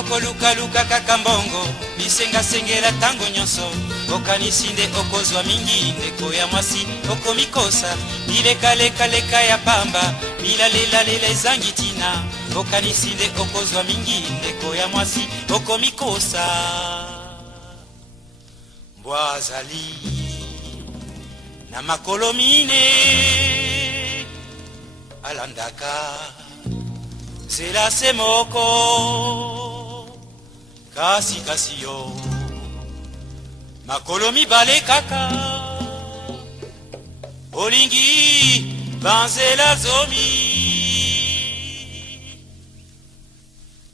Tokoluka luka kaka mbongo bisenga sengela tango nyonso okanisinde okozwa mingi ndeko ya mwasi okomikosa bileka ya pamba bilalela ezangi tina okanisinde okozwa mingi ndeko ya mwasi okomikosa mbwazali na makolo mine alandaka zela se moko kasi yo makolo mibale kaka olingi banzela zomi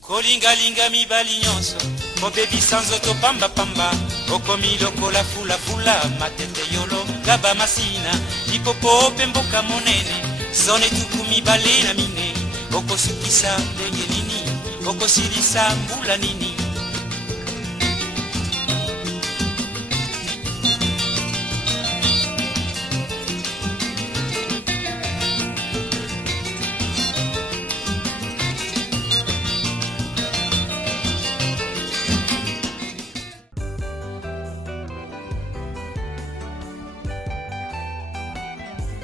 kolingalinga mibali nyonso kobebisa nzoto pambapamba okomi lokola fulafula matete yolo gaba masina lipopo pe mboka monene zone tuku mibale na mine okosukisa ndenge nini okosilisa mbula nini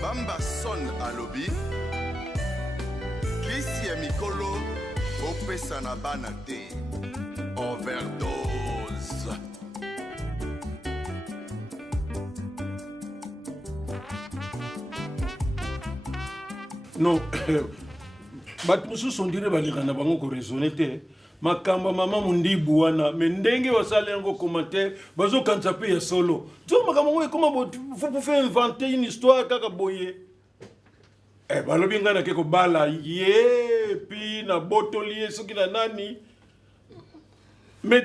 Bamba son alobi Kisi ya mikolo opesa na bana te overdose Non bato mosusu ondire baleka na bango koraisonne te makambo mama mondibu wana me ndenge basala yango commentaire bazokanisa mpe ya solo so makambo yango ekoma faut pouvoir inventer une histoire kaka boye balobi ngai nake kobala ye pi na botoli ye soki na nani mais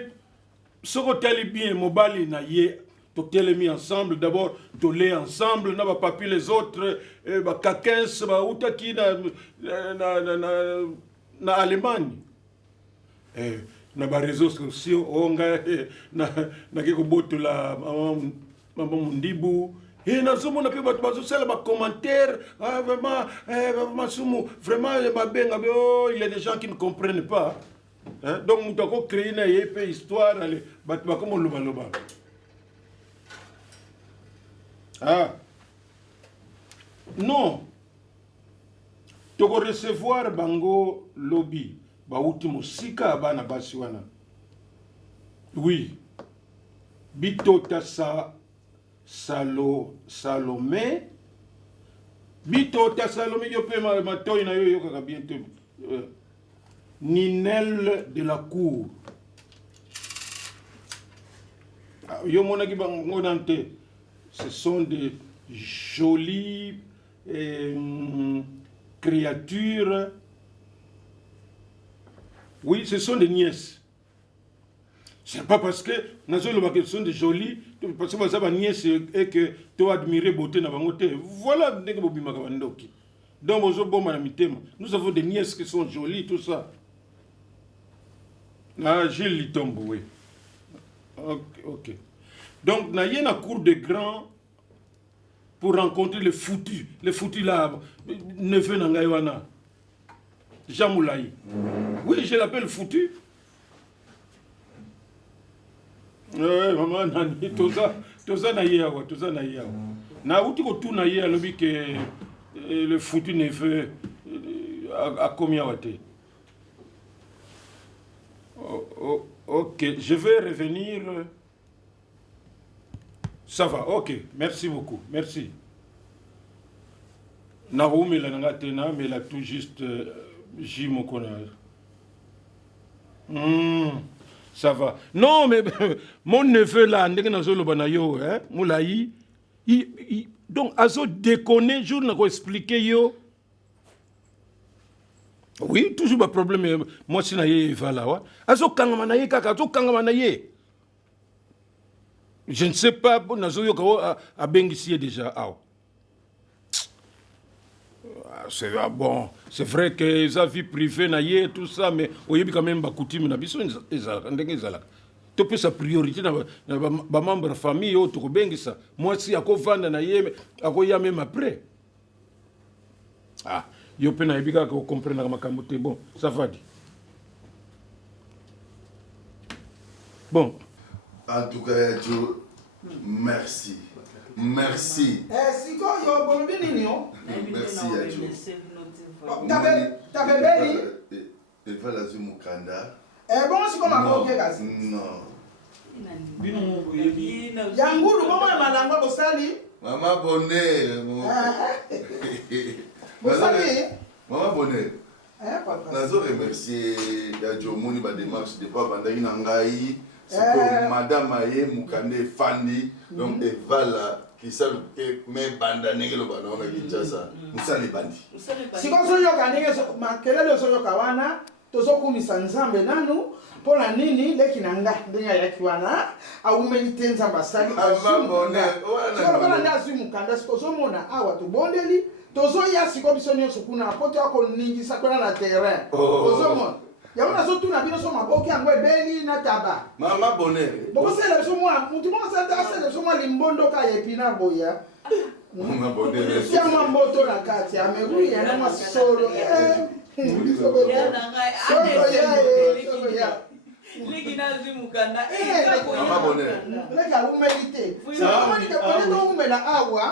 soko otali bien mobali na ye totelemi ensemble d'abord tolé ensemble na bapapi les autres bakakins bautaki na Allemagne na bareseau sociaux oyo ngai nake kobotola mama mondibu nazomona mpe bato bazosala bacommentaire vraiment masumu vraiment babenga il y a des gens qui ne comprennent pas donc moto akocréer na ye mpe histoire bato bakomolobaloba non tokorecevoir bango lobi bauti mosika bana basi wana oui bitota Salomé bitota Salomé yo pe matoyi na yo yokaka bien te Ninel de la cour yo monaki bango nante ce sont des jolies créatures. Oui, ce sont des nièces. C'est pas parce que ce sont des jolies, parce que ça va nièces et que tu as admiré beauté dans votre côté. Voilà, donc nous avons des nièces qui sont jolies, tout ça. Ah, Gilles Litombo, oui. Ok. Donc, il y a une cour de grands pour rencontrer les foutus là, neveu Nangaïwana. Jean Moulaï. Oui, je l'appelle foutu. Maman, nani, tout ça na yawa. Na uti ko tout na yawa, lobi que le foutu neveu a commis à wate. Ok, je vais revenir. Ça va, ok, merci beaucoup, merci. Naoum il a tena, mais il a tout juste J mon connaît. Ça va. Non, mais mon neveu là, hein, Moulaï, donc, azo déconner, je n'ai pas expliqué yo. Oui, toujours un problème, moi si naïe voilà. Azo kangamanaye kaka, azo kangamanaye. Je ne sais pas, à Bengissier déjà. C'est bon, c'est vrai que les vie privée naïe tout ça, mais il y a quand même des coutumes, tu peux sa priorité dans les membres de la famille, moi si à quoi vendre naïe, à quoi y a même après. Ah, il y a comprendre ma camote, bon, ça va dire. Bon. En tout cas, Joe, merci. Merci. Si quoi, yo, bon, bien, Merci à Joe. T'avais béni? Il va la Mukanda. Bon, c'est comme un coquet, gaz. Non. Yangoulou, comment est madame Bossali? Maman Bonnet. Bossali? Maman Bonnet. Je remercie Joe Mouni ba démarche de pas Bandari Nangai. C'est que madame Aye Mukande Fandi. Donc, elle va là. Qui savent que même bandane le ballon à Kinshasa. Moussa les bandits. Si comme ça, quel est le soyo kawana? Tozoku misanzambe nanu pour la nini lekinanga ndenya yakiwana au melitenza basali Bonnet. Voilà ndazi mukanda sikozo mona awa to bondeli tozo ya siko bisonyo sukuna poto ako ningi sakona na terrain. Tozo mona yamuna so tuna bino so maboki yango ebeli na taba. Mama Bonnet. Boko sele so moi mutu mo sa ta sele so moi limbondo ka yepina boya. Mama Bonnet. Si ama moto na kati amegui yana masoro. Mama Bonnet. Lega umélité. Umela awa.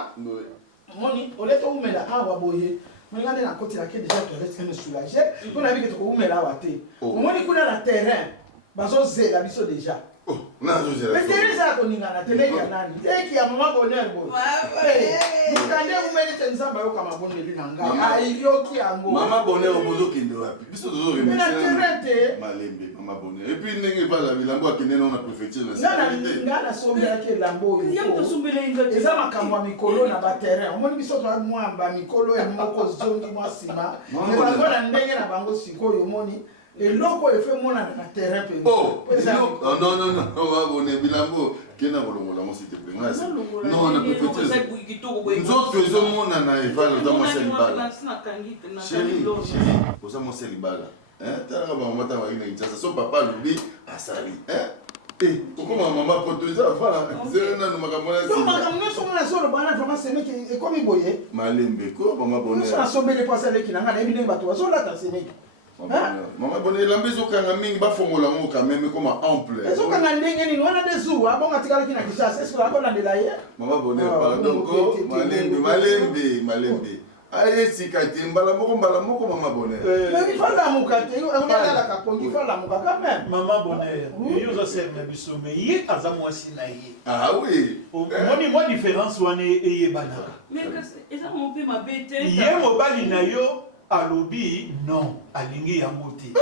Moni, oleto umela awa boye. Regardez la côté laquelle déjà tu restes quand même soulagé. On a vu que tu umela awa te. Moni kuna na terrain. Bazo zela biso déjà. Oh, non, je mais c'est ça qu'on y a la télé qui a nani. Et qui a maman bonheur boy. Mukande umélité nzamba yo kama bonne binanga. Ayo ki ango. Maman Bonnet au bozo kindo wapi. Biso dozo remercier. Mais la terrain te. Malembe Maman Bonnet. Et puis ndenge pas la bilambo akene na préfecture na sécurité. Ngana sombela ke lambo yo. Yam to sombela inga. Eza makambo mikolo na ba terrain. Omoni biso to mwamba mikolo e moko zongi mwa sima. Mais bango na ndenge na bango sikoyo omoni. Et l'eau est fait mon terrain. Oh, non, on va abonner Bilambo. Qui n'a pas le s'il te plaît. Non, on a pu faire. Nous autres faisons mon anaïva dans mon célibat. Chérie, pour ça mon célibat. Hein, t'as la maman t'a marié ça. Son papa l'oublie à Sali. Hein? Eh, pourquoi ma maman peut te dire voilà, c'est un nous makamona. Non, makamona sont la seule banane vraiment c'est mec et comme il boyait. Malembe ko maman bonne. Nous sommes sommés de passer avec qui n'a pas évidemment bateau. So là t'as ces mecs. Maman bonne la maison quand mingi ba fongola ngo quand même comme ample. Est-ce qu'on a ndenge ni wana des jours bon atikala kina kishasa est-ce que la bonne de là hier? Maman bonne pardon ko malembe. Aye sikati mbala moko maman bonne. Mais il faut la mukate, on est là la kapongi, il faut la mukate quand même. Maman bonne. Yo zo ser na biso mais yé azamwa sinaye. Ah oui. Moi différence wane eye bana. Mais ça mon peu ma bête. Yé mobali na yo alobi non alingi ya moti.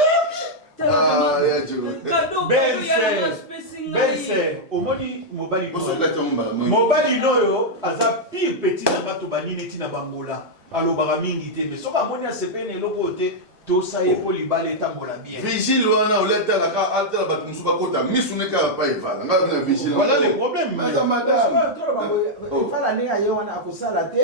Ah ya jo. Belle omoni mobali mobali noyo aza pire petit na bato banini tina bangola alobaka mingi te mais soka moni asepene eloko te tosaye po libala etambola bien vigile wana oleta la ka altera bato musu bakota misune ka pa evala nga na vigile voilà le problème madame fala ninga ye wana akosala te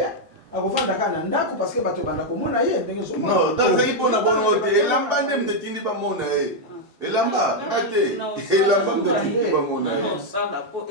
akofanda kana ndako parce que bato banda komona ye ndenge so non dans un ipona bono te elamba ndem de tindi ba mona e elamba ate elamba de tindi ba mona e sala po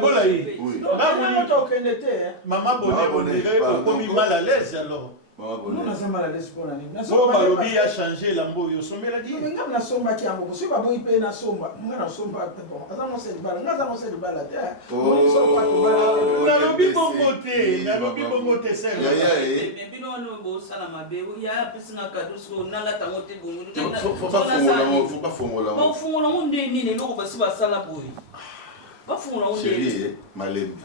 bola yi maman to kende te maman bonne okomi mal à l'aise alors non na samba la laisse pour nani na somba balobi a changé lambo yo sombela di mais ngam na somba ki yango so ba boyi pe na somba nga na somba bon asa mo se bala nga za mo se bala te mo so pa to bala na lobi bongo te sel mais bino no bo sala mabe ya pisina ka dusko na la tango te bongo faut pas fongola mo fongola mo nde ni loko basi ba sala boyi ba fongola mo nde chérie malembe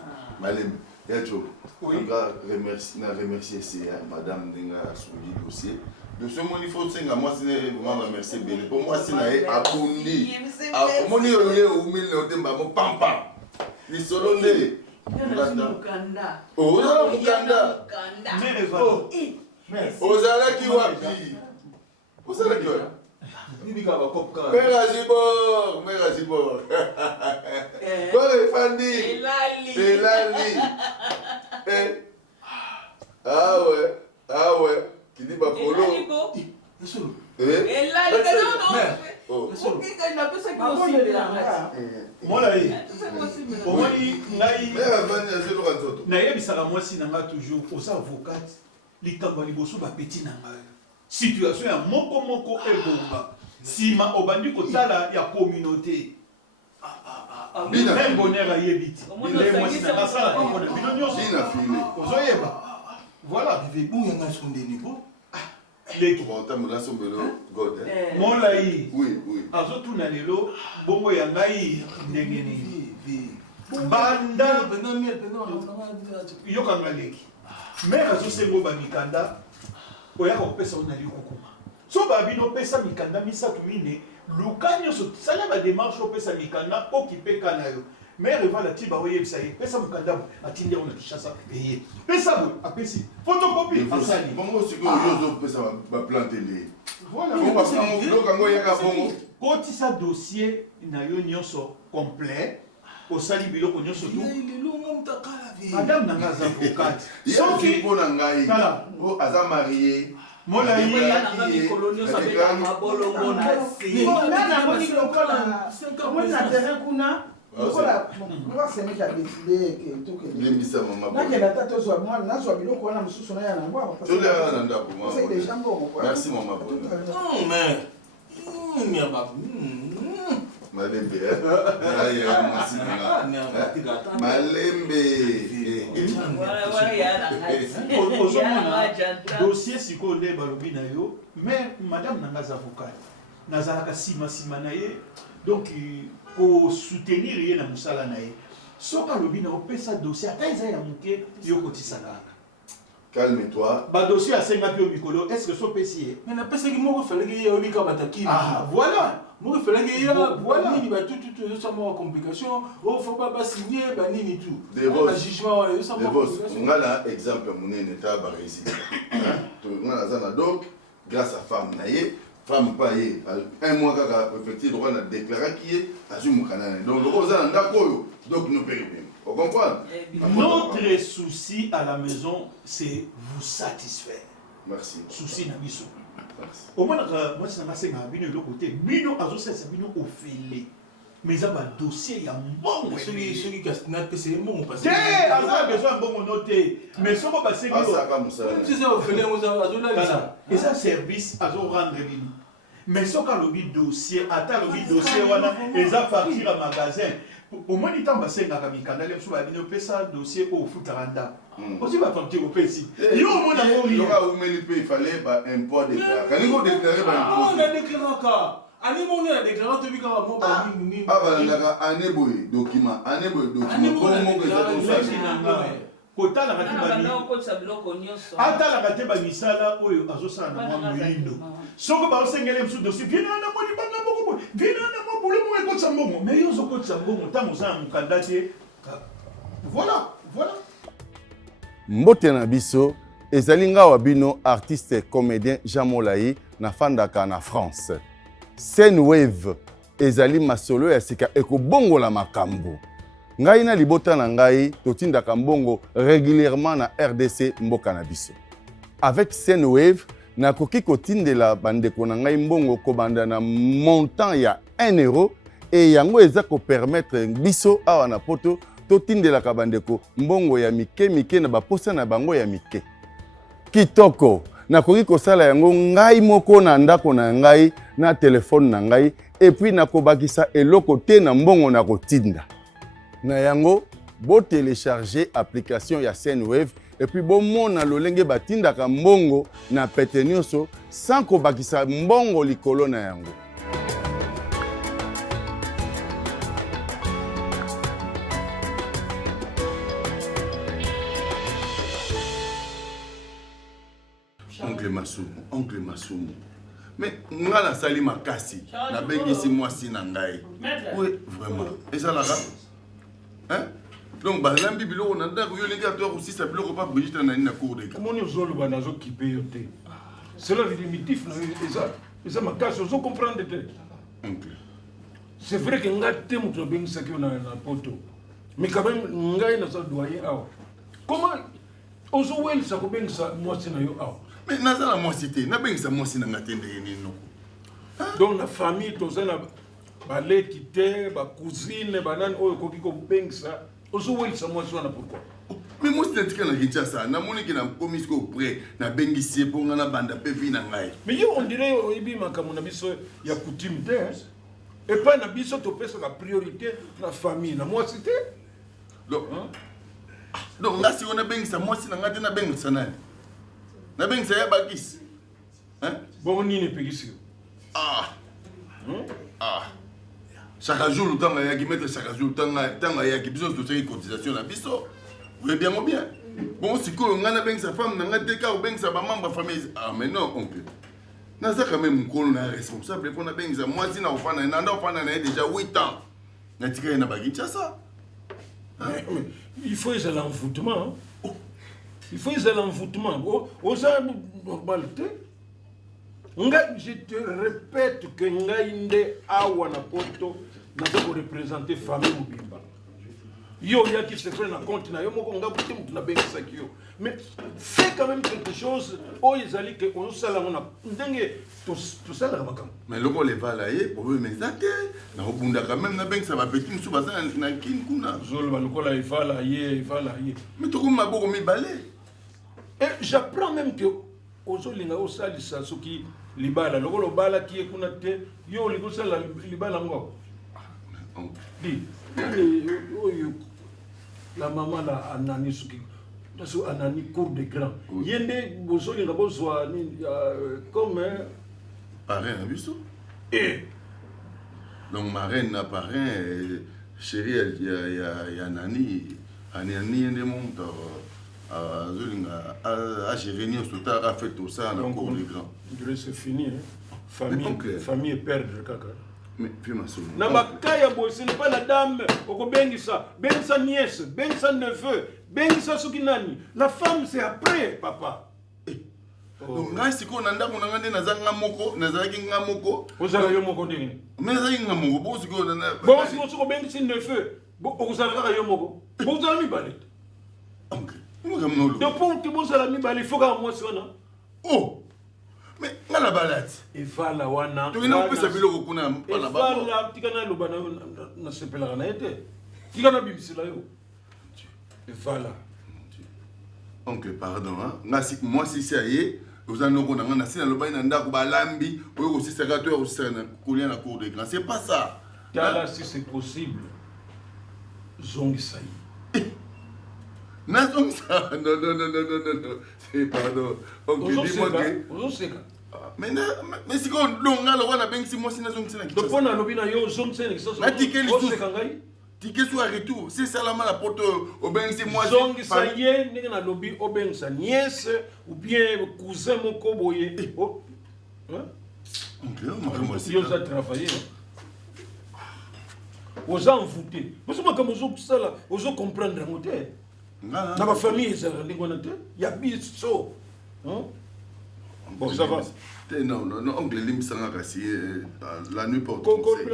ya jo nga remercier c'est madame Denga Souli dossier de ce moment il faut que moi c'est vraiment remercier bien pour moi c'est na abundi moni yoye o mille o temba mo pampa ni solo nde mukanda oh mukanda mais ozala ki wapi Bibi kaba kopka. Merci bon. Bon Fandi. Elali. Ah ouais. Qui dit ba kolo. Elali Oh. mola yi omoni ngai nayebisaka mwasi na nga toujours oza avocate likambo ya liboso bapeti na ngai situation ya moko ebonga sima obandi kotala ya communauté même bonheur à yebiti les moi c'est la sala pour de bino nyonso ozoyeba voilà vive bon yanga sondeni bo leki bontamula sombelo god molai oui azotuna lelo bongo ya ngai ndenge nini banda yokanga leki mais azosengo bamikanda oya kopesa ona likukuma so babino pesa mikanda misatu mine luka nyonso sala badémarche opesa mikanda okipeka na yo mais revala tiba oyebisa ye pesa mokanda atindi yango na kishasa eye pesa boye apesi photocopie asali bongo sikoyo ozopesa baplante nde bongo yaka bongo kotisa dossier na yo nyonso complet osali biloko nyonso tu madame nanga aza avocate soki mpo na ngai aza marie molai lembisa mama merci mama malembe malembe ozomona dossier sikoyo nde balobi na yo mais madame nanga aza avocate nazalaka nsima na ye donc kosoutenir ye na mosala na ye soki alobi na opesa dossier ata eza ya moke yo kotisalaka calme-toi badossier asengaki yo mikolo est ce que sopesi ye mais napesaki moko efalaki ye olika batakini voilà moko efalaki ye nini batututu ezosama ba complication faut pas basigner banini tout jugement wana ezosama nga na exemple monene ta baréussite nga naza na donc grâce à femme na ye femme pa ye un mois kaka effectivement droit na déclaraki ye azwi mokanda na ye donc loko oza na ndako oyo donc nopéribim. Vous comprenez? Notre souci à la maison, c'est vous satisfaire. Merci. Souci na biso. Au moins, moi, c'est un bino de côté. Bino, azo c'est bino ofélé. Mais ça va dossier, il y a bon. Celui qui a c'est bon parce que. Azo besoin bon noté. Mais ça va passer. Ah ça comme ça. Tu sais ofélé, azo là. Et ça service, azo rendre bino. Mais ça quand le dossier, attends le dossier, wana, et ça partir à magasin. Au moins, il y a un mikanda, il y a un dossier au Futaranda. Aussi, il va partir au PC. Il y a il fallait un poids déclaré. Quand il faut déclarer, on a déclaré. On a déclaré. Document. kotala kate bamisala oyo azosala na mwa moyindo soko baosengele mosusu dossier viene na moni banga moko viene na mwa bolomo ekotisa mbongo mais yo ozokotisa mbongo ntango oza na mokanda te voilà mbote na biso ezali ngawa bino artiste comédien Jean Molai na fandaka na France Scène Wave ezali masolo ya sika ekobongola makambo ngai na libota na ngai totindaka mbongo régulièrement na RDC mboka na biso. Avec Scène Wave nakoki kotindela bandeko na ngai mbongo kobanda na montant ya 1 euro et yango eza ko permettre biso awa na poto totindelaka bandeko mbongo ya mike na baposa na bango ya mike. Kitoko nakoki kosala yango ngai moko na ndako na ngai na telefone na ngai et puis nakobakisa eloko te na mbongo na kotinda. Na yango bo télécharger application ya Scène Wave et puis bo mona lolenge batindaka mbongo na pete nyonso sans kobakisa mbongo likolo na yango. Oncle Masumu. Mais nga na sali makasi na bengisi mwasi na ngai. Oui, vraiment. Et ça là. Hein? Donc balambi biloko na ndako yo lengi atwa aussi ça biloko pas Brigitte na na cour de cas. Comment nous zolo banazo kipe yote. C'est la limitif na ça makasi on comprendre te. Oncle. C'est vrai que nga te muto bengisa ki na poto. Mais quand même ngai na sa doyer awa. Comment ozo wel sa ko bengisa mwasi na yo awa. Mais nazala mwasi te, na bengisa mwasi na ngatende yenino. Donc la famille tozana baleki te, ba cousine, banane oyo koki ko bengisa, ozo welisa mwasi wana pourquoi? Mais moi, c'est un truc qui est ça. Na moni qui na commis ko près na bengisi pour na banda pe vi na ngai. Mais yo on dirait oyebi makambo na biso ya coutume te. Et pas na biso to pesa la priorité na famille na moi c'était. Donc là si on a bengisa moi si na ngati na bengisa nani. Na bengisa ya bakisi. Hein? Bon nini pegisi. Chaque jour le temps ya ki mettre chaque jour temps ya ki biso de ces cotisations na biso. Vous voyez bien ou bien? Bon, si on a bien sa femme, on a des cas où bien sa maman, ma famille. Ah, mais non, oncle. On a quand même un responsable. On a bien sa moi, si on a déjà 8 ans. On a tiré une baguette, ça. Il faut les envoûtements. Il faut les envoûtements. Aux amis, normalité. Je te répète que Ngaïnde Awana Poto n'a pas représenté famille ou bimba. Yo ya qui se fait na compte na yo moko ngabuti mutu na bengi sakio mais fais quand même quelque chose o ezali que on sala mona ndenge tout ça la makam mais loko le vala ye pour me zake na obunda quand même na bengi ça va petit musu baza na kin kuna zolo ba loko la ivala ye mais to kuma boko mi balé et j'apprends même que ozolinga osali sa soki libala loko lo bala ki kuna te yo liko sala libala ngo di la maman la anani suki so anani cour de grand yende bozoli nga bozwa ni comme parrain na biso et donc marraine na parrain chérie ya nani yende monta zolinga a gérer ni sota a fait tout ça na cour de grand c'est fini famille et perdre kaka. Mais puis ma soeur. Na bakaya boy, ce n'est pas la dame. Oko bengisa nièce, bengisa neveu, bengisa sukinani. La femme c'est après papa. Donc ngai siko nanda ko ngande nazanga moko, nazaki ngamoko. Ozala yo moko ndini. Mais nazaki ngamoko, bo siko nanda. Bon siko siko bengisa neveu. Bo ozala yo moko. Bo ozala mi balé. OK. Mo gamno lo. Donc pour que bo ozala mi balé, faut ka moi sona. Oh. Mais ngala balade. Et voilà wana. Tu n'as pas sabi loko kuna pala ba. Et voilà tikana lo bana na sepela na ete. Tikana bimisila yo. Et voilà. Oncle pardon hein. Ngasi moi si c'est ayé, vous en avez on a sina lo ba ina ndako balambi, oyo aussi ça gato aussi ça na couler na cour de grand. C'est pas ça. Là si c'est possible. Zongi saï. Non, c'est pardon. Ok, dis-moi que. Mais si on donne la wana bengi si moi si na zongi sena. Donc on a lobby na yo zongi sena qui ça. Na ticket li tout. Ticket sur retour. C'est ça la porte au bengi si moi. Zongi ça yé ndenge na lobby au bengi sa nièce ou bien cousin moko boye. Oh. Hein? OK, moi si on a travaillé. Aux envoûtés. Parce que comme on ça là, on comprendre la montée. Dans ma famille, il y a biso. Bon, ça va. Non, oncle Lim Sangakasi, la nuit porte conseil.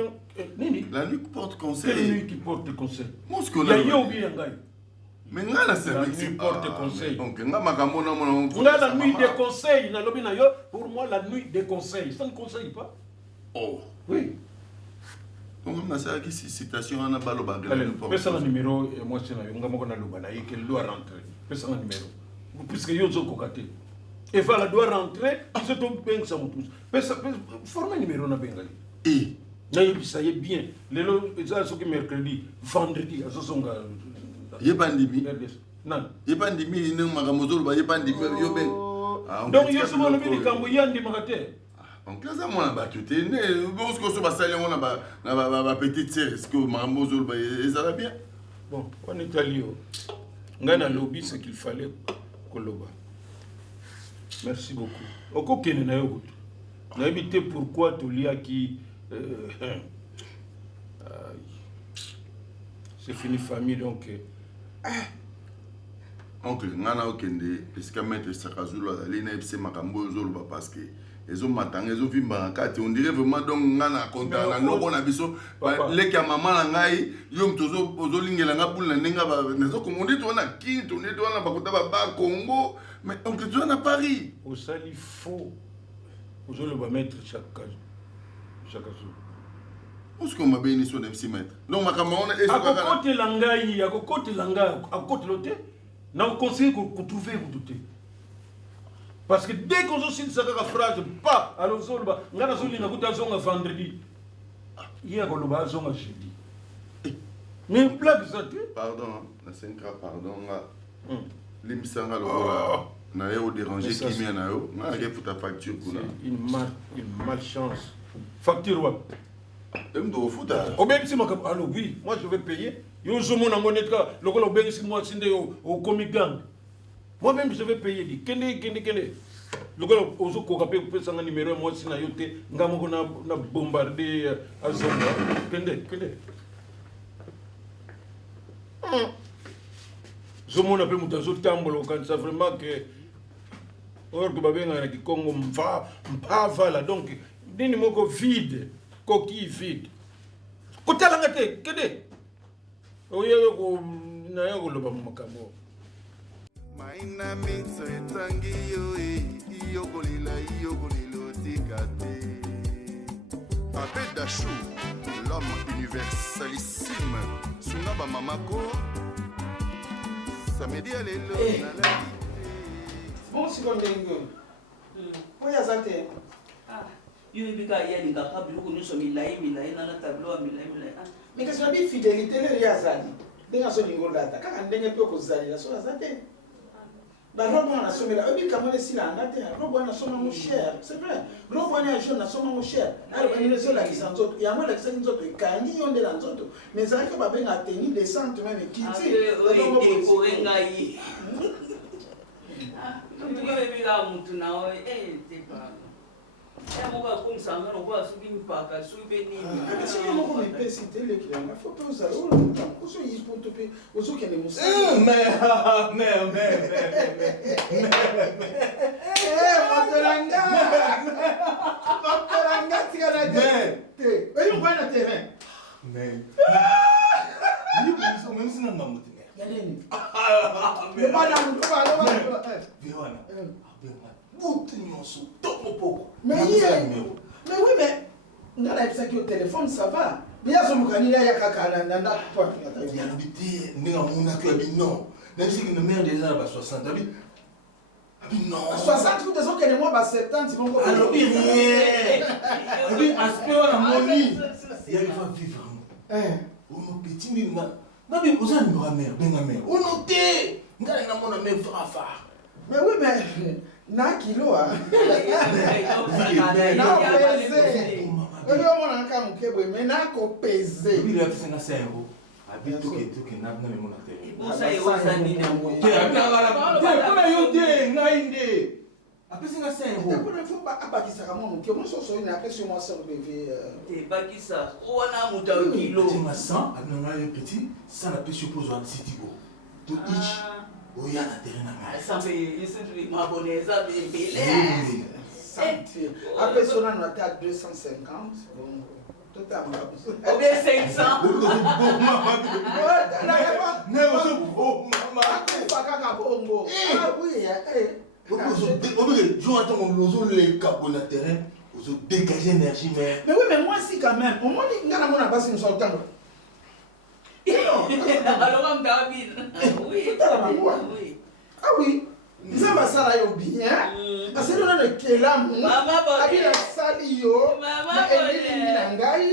La nuit porte conseil. Quelle nuit qui porte conseil? Il y a yo bien ngai. Mais nga la nuit porte conseil. Donc nga makambo na mona. Nga la nuit des conseils, na lobi na yo, pour moi la nuit des conseils. Ça ne conseille pas? Oh. Oui. Donc on a ça qui citation na balo bagala. Allez, pesa na numéro et moi c'est na yo nga moko na loba na qu'elle doit rentrer. Pesa na numéro. Puisque yo zo kokate. Et voilà doit rentrer, il se tombe bien ça tous. Pesa forme numéro na bengali. Et na ça y est bien. Lelo ça ce qui mercredi, vendredi ça songa. Yebandimi. Non. Yebandimi ni makamozolo ba yebandimi yo ben. Donc yo so lo bi kambo yandi makate. En classe à moi là-bas, tu t'es né. Bon, ce que ce bassin là, ma petite sœur, est-ce que ma mozol, ça va bien? Bon, on est allé au. Ngana lobby ce qu'il fallait koloba. Merci beaucoup. Oko kene na yo. Na évité pourquoi Tolia qui c'est fini famille donc. Oncle, ngana okende, est-ce que mettre Sakazula ali na epse makambo zolo parce que ils ont matangé, ils ont vu on dirait vraiment donc ngana konta na no bona biso leki ya mama na ngai yo mtozo ozolingela nga bula nenga ba nezo komondi to na ki to ne to na bakota ba Congo mais oncle tu na Paris au sali faux ozolo ba mettre chaque jour est-ce qu'on m'a béni sur MC mettre donc makambo on est à côté langai à côté langa à côté loté Non, conseil que trouver vous doutez. Parce que dès qu'on a signé cette phrase, pas, alors on a un vendredi. Hier, on a un jeudi. Mais une blague, ça tu Pardon, la 5 pardon. L'émission, alors, on a dérangé qui vient à eux. On a pour ta facture. Une malchance. Facture, ouais. Au même si alors oui, moi je vais payer. Yo je mon monnaie le gars au si moi sinde au comic gang. Moi même je vais payer. Kende. Le gars au zo ko kapé pour ça numéro moi si na yote ngamo na bombarder azonga. Kende. Je mon appelle mutazo tambolo quand ça vraiment que or que babenga na Congo mpa là donc dini moko vide. Coquille vide. Kotalanga te, kede. Oyo ko na yo lo ba makambo. Maina mitso etangi yo iyogolila tikate. Abed Dachou, l'homme universalissime. Sunaba Mamako. Samedi à l'élo. Bon, si comme dengue. Oui, à ça te. Yo bika yali capable ko ni so milai na tableau milai. Mais que ça bi fidélité le yazali. Denga so ningo data. Kaka ndenge pe ko zali la so azate. Ba robo na so mela obi kamone sila ngate. Robo na so mon cher. C'est vrai. Robo na jeune na so mon cher. Alors ni so la kisanzo. Ya mo la kisanzo to kangi yonde la nzoto. Mais ça que ba benga tenir descente même kiti. Oui, ko ngai. Tu vais bika mutu na o te pa. Moi, comme ça, on va subir une pack, subir une. Mais si on va me péciter le client, il faut pas usar. On se dit pour te payer. On se dit que les moussas. Mais. Motoranga, tu as la tête. Mais on va le terrain. Mais. Même si on n'a pas de Mais pas dans le mais oui, mais on a ça qui au téléphone, ça va. Mais il y a son candidat, il y a quelqu'un qui a pas. Il y a habité, il y a un non. Même si une mère déjà à 60, non. 60 ou des autres qui ont moins 70, ils vont pas. Alors, il y a aspect à la monnaie. Il y a une fois vivre. On petit minimum. Mais vous avez une mère, bien mère. On note. Vous avez une mère frafa. Mais oui, mais. Na kilo ah. Na pesé. Oyo mona nka mukebwe mais na ko pesé. Bi la tsena sengo. Abi tuke na me mona te. Ibusa yosa nini ngo. Te abi na ngala. Te kuna yo te ngainde. Apesi nga sengo. Te kuna fu ba abakisa kama muke mo so so ina apesi mo so beve. Te bakisa. Ona muta kilo. Te ma 100 abi na ngala petit, ça na pe suppose wa citigo. To each. Oui, à la terrain. Ça me est m'abonner ça me belé. Après son on était à 250. Bon, totalement. Ou bien 500. Ah oui, mais oui, mais moi si quand même. Au moins, il y a un passe une sorte. Alors, on t'a vu. Oui. Ah oui. Ils ont ça là bien. Parce que là le kelam. Maman bonne. Abi la sali yo. Maman bonne. Ngai.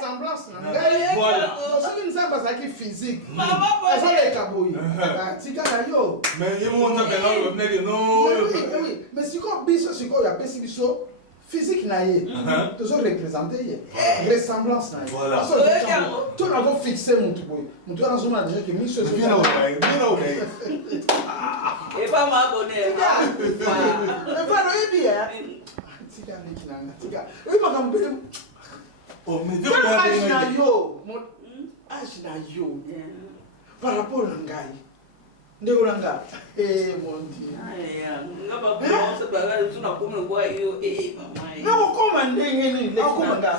Semblance ngai. Voilà. Parce que nous avons ça qui physique. Maman bonne. Ça les kaboui. Tika na yo. Mais il monte que non. Oui. Mais si qu'on biso si qu'on y a pesi biso physique na ye. Toujours représenté ye. Ressemblance na ye. Voilà. Tout le monde fixé mon truc. Mon truc dans zone déjà que mission. Bien là. Et pas m'abonner. Mais pas le bien. Tika ni kinanga. Tika. Oui, ma kambe. Oh, mais Quel âge na yo? Mon âge na yo. Par rapport à ngai. Ndeko nanga. Mon Dieu. Ngaba kuonsa bagala tuna kumwe kwa hiyo mama. Non, comment ndenge ni le kinanga.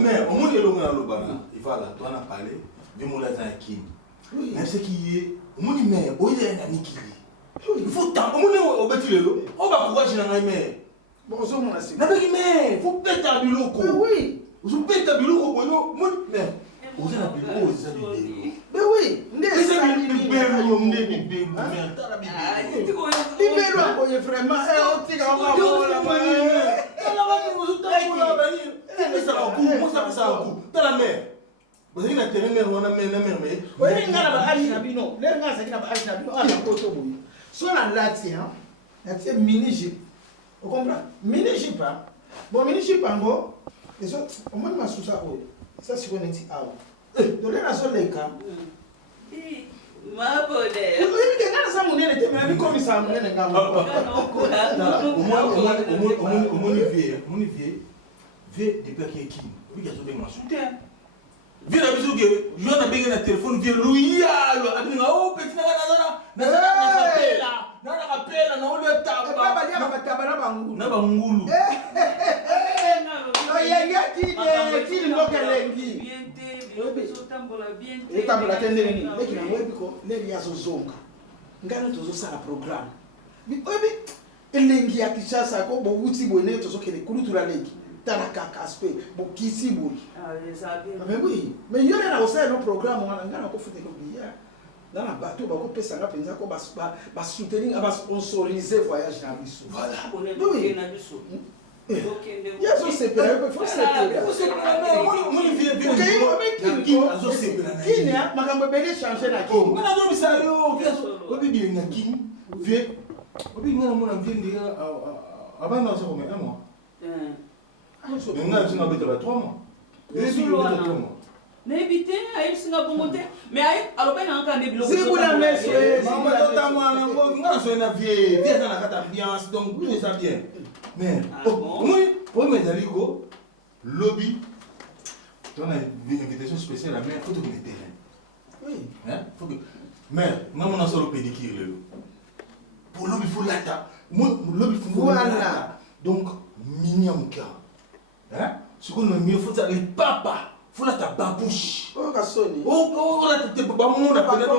Mais on est longa lo bana. Il va là, toi na parler. De mon latin qui. Mais ce qui est, on dit mais o ile na nikili. Il faut tant, on est au betilelo. On va pouvoir chez na mais. Bon, so mon asi. Na beki mais, faut péter biloko. Oui. Vous péter biloko ko no, mais Vous avez Mais oui, elengi ya Kinshasa ko bo wuti bone to so kele kulutura lengi tala kakaspe bo kisi boy mais oui mais yone na osa no programme wana ngana ko fute ko biya dans la bateau ba ko pesa nga penza ko ba soutenir ba sponsoriser voyage na biso voilà oui na biso il y a ce separa il faut separa on vient qui ne makambo bele changer na ki ngana do bisayo vient obibi na ki vient obibi ngana mona vient avant na ça combien un mois mais ngana tu n'habites pas 3 mois n'habite ayi singa bongote mais ayi aloba na nka mbilo c'est pour la messe maman tata moi ngana so na vie dans la carte ambiance donc tout ça bien mais oui pour mes amis lobby tu as une invitation spéciale à mère faut te mettre oui hein faut que mère non on a solo pédicure le pour lobby faut lata lobby faut voilà donc minimum cas hein ce qu'on a mieux faut ça le papa faut la ta babouche oh kasoni oh la te ba mon na pena donc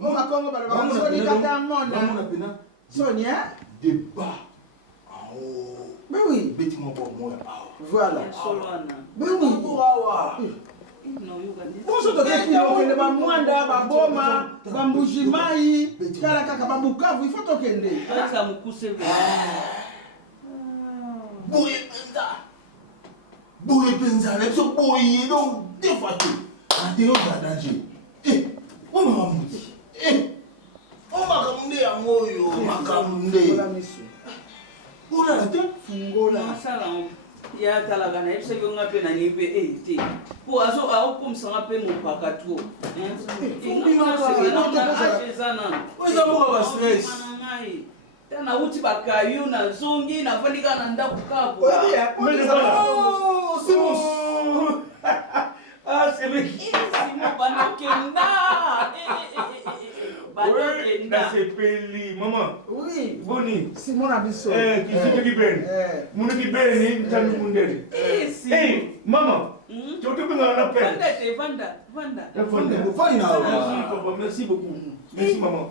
on va kongo ba ba soni kata mona Sonia débat mais oui bêtement pour moi voilà mais oui bonso to keki okende ba mwanda ba boma ba mbujimai kala kaka ba bukavu il faut to kende ça me cousse boye penza na so boye donc des fois tu ateo za danger o mama muti o makamde ya moyo makamde Oula la tête fungola. Masala ya talaga na yebse yo ngape na nipe te. Po aso a comme ça ngape mon pakatu. Oza mo ba stress. Tana uti bakayu na zongi na fandika na ndaku kapo. Oh, c'est bon. Ah, c'est vrai. Simon banokenda. C'est Peli, maman. Oui. Boni. Simon Abisso. Qui ben. Mon qui ben ni tan mundeli. Eh, maman. Tu te bien na peine. Vanda. Merci beaucoup. Merci maman.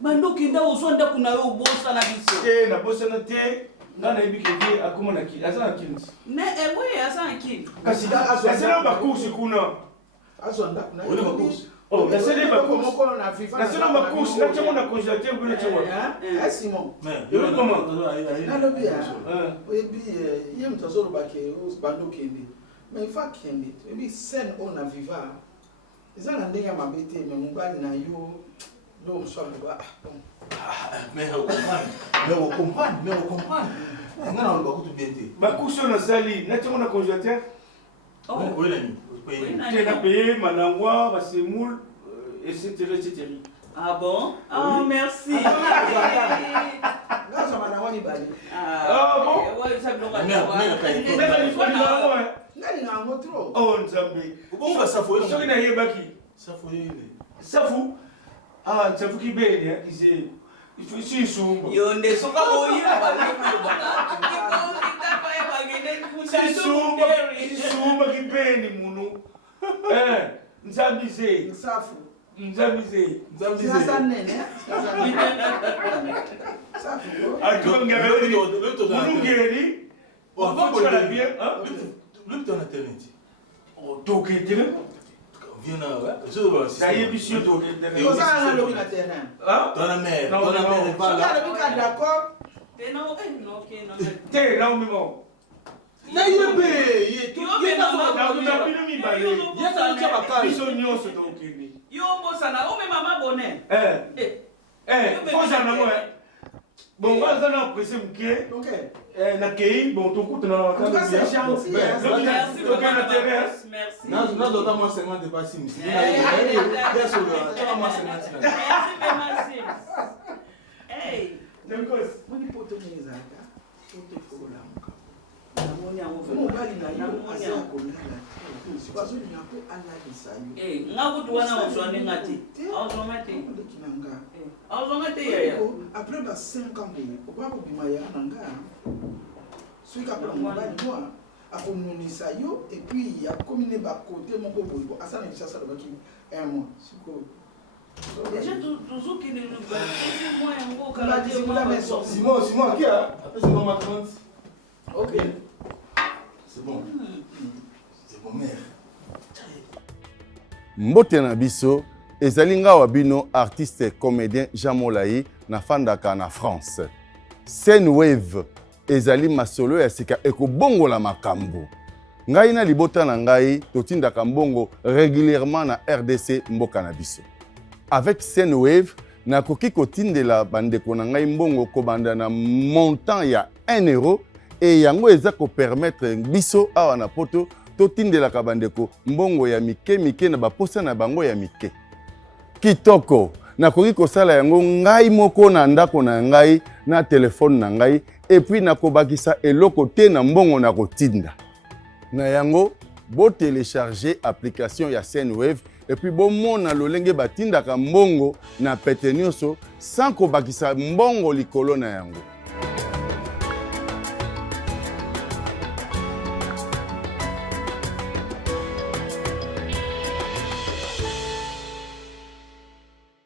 Bandokenda usonda kuna yo bosa na biso. Na bosa na te. Ngana ibikije akoma na kili. Asa na kili. Ne ewe asa na kili. Kasi asa ba kusi kuna. Azonda kuna. Ole ba kusi. Oh, la série va comme on a FIFA. La série va coucher, là tu m'as congélaté pour le tuer. Ah Simon. Yo comment? Na lobi ya. Oyebi yem tozolo bake o bando kende. Mais fa kende. Oyebi scène on a viva. Ezana ndenge mabete mais mungali na yo. Lo mswa ba. Mais on comprend. Ngana on ba kutu bete. Ba coucher na sali, là tu m'as congélaté. Oh, oui là. Tu as payé Manangwa, Basemoul, etc. Ah bon? Ah, merci. Ngaza Manangwa ni bali. Ah bon? Ouais, ça bloque. Ngani na ngotro. Oh Nzambe. On va s'affoyer. Soki na yebaki. S'affoyer. Safu. Ah, Safu ki bene, ici. Il faut ici sumba. Yonde soka boyi ba. Sumba ki bene munu. Nzambize. Safu. Nzambize. Sasa nene. Safu. Ako ngabeli. Munu ngeri. On va pas bien, hein? Lui tu en internet. toke tere viens là je vois ça y est monsieur toke tere Vous avez le na terrain. ah ton mère est pas Vous là avez le d'accord. Te na umimo. na yebe ye to ye na Na bino mibale. ye na cha bakala Biso nyonso tokende. Yo bosana, ome mama bonne. Foza na moi. Bon, on a apprécié muke. OK. Na kei, bon to kutu na En tout cas, c'est gentil. Merci beaucoup. Merci. na dota moi 50 pas sim bien sûr toi moi 50 Merci. Hey. Donc, Moni poto nezaka. Poto kola. Namoni yango Mobali na yo aza kolala. Bazolinga mpe alalisa yo. nga kutu wana ozwane nga te aozwanga te Oleki na nga. aozwanga te yaya Après ba 5 ans boye okoka kobima ya na nga. Soki apela mobali moi akonunisa yo et puis akomi ne bakote moko boye asala na kisasa alobaki 1 mois. Siko déjà tozokende mwa yango kala te Simon qui a après c'est bon ma 30 OK. c'est bon mère mbote na biso ezali ngawa bino artiste comédien Jean Molayi na fandaka na France. Scène Wave ezali masolo ya sika ekobongola makambo. Ngai na libota na ngai totindaka mbongo régulièrement na RDC mboka na biso. Avec Scène Wave nakoki kotindela bandeko na ngai mbongo kobanda na montant ya 1 euro et yango eza ko permettre biso awa na poto totindelaka bandeko mbongo ya mike na baposa na bango ya mike. Kitoko nakoki kosala yango ngai moko na ndako na ngai na telefone na ngai et puis nakobakisa eloko te na mbongo na kotinda. Na yango bo télécharger application ya Scène Wave et puis bo mona lolenge batindaka mbongo na pete nyonso sans kobakisa mbongo likolo na yango.